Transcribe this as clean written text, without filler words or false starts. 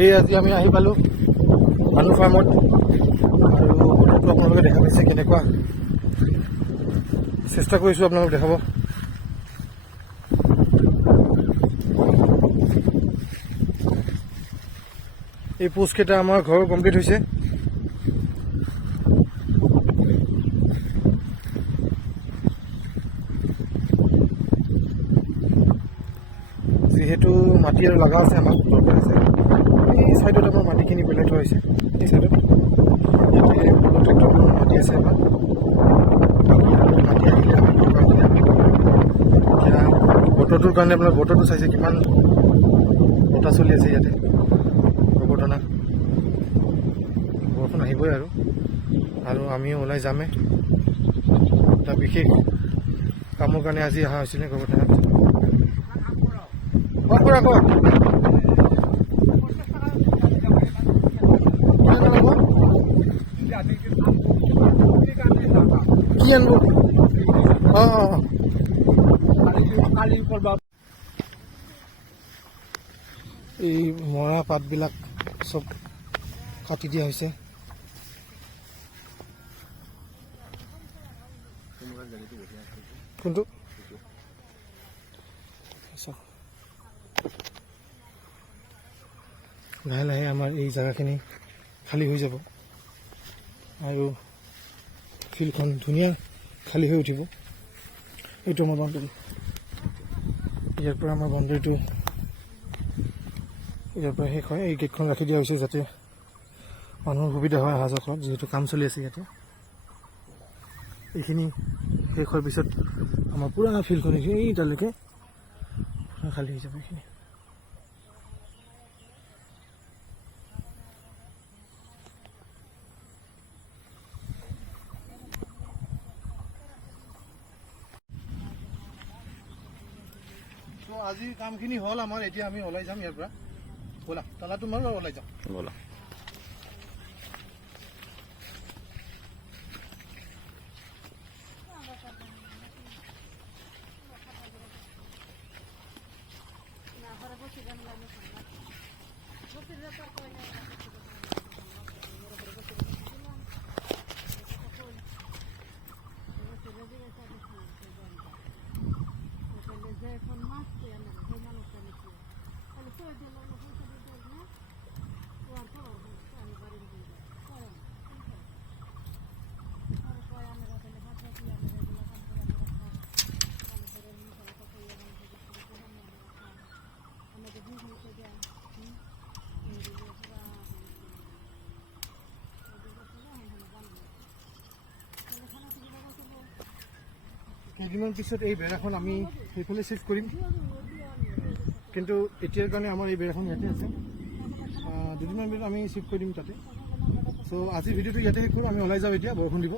এই আজি আমি আহি পালোঁ মানুহ ফাৰ্মত আৰু বতৰটো আপোনালোকে দেখা পাইছে কেনেকুৱা। চেষ্টা কৰিছোঁ আপোনালোক দেখাব। এই পোষ্টকেইটা আমাৰ ঘৰ কমপ্লিট হৈছে। যিহেতু মাটি আৰু লগা আছে, আমাক দৰকাৰ আছে। এই চাইডত আমাৰ মাটিখিনি পেলাই থোৱা হৈছে। এই চাইডত ইয়াতে ট্ৰেক্টৰ মাটি আছে আমাৰ। মাটি আহিলে আমি এতিয়া বতৰটোৰ কাৰণে আপোনাৰ বতৰটো চাইছে কিমান বতাহ চলি আছে ইয়াতে। প্ৰৱৰ্তনা বৰষুণ আহিবই আৰু আমিও ওলাই যামেই। এটা বিশেষ কামৰ কাৰণে আজি অহা হৈছিলে গৰ্ভধানাত। কি আনব? এই মৰা পাতবিলাক চব কাটি দিয়া হৈছে। কোনটো? লাহে লাহে আমাৰ এই জেগাখিনি খালী হৈ যাব আৰু ফিল্ডখন ধুনীয়া খালী হৈ উঠিব। এইটো আমাৰ বাউণ্ডেৰী। ইয়াৰ পৰা আমাৰ বাউণ্ডেৰীটো ইয়াৰ পৰা শেষ হয়। এই গেটখন ৰাখি দিয়া হৈছে যাতে মানুহৰ সুবিধা হয় অহা যোৱা কৰাত, যিহেতু কাম চলি আছে ইয়াতে। এইখিনি শেষ হোৱাৰ পিছত আমাৰ পুৰা ফিল্ডখন এই তালৈকে পুৰা খালী হৈ যাব এইখিনি। আজি কামখিনি হ'ল আমাৰ। এতিয়া আমি ওলাই যাম ইয়াৰ পৰা। ব'লা তালাটো মাৰো আৰু ওলাই যাম। ব'লা। কেইদিনমান পিছত এই বেৰাখন আমি সেইফালে চিফ্ট কৰিম, কিন্তু এতিয়াৰ কাৰণে আমাৰ এই বেৰাখন ইয়াতে আছে। দুদিনমান পিছত আমি চিফ্ট কৰি দিম তাতে। চ' আজিৰ ভিডিঅ'টো ইয়াতে শেষ কৰোঁ। আমি ওলাই যাওঁ এতিয়া, বৰষুণ দিব।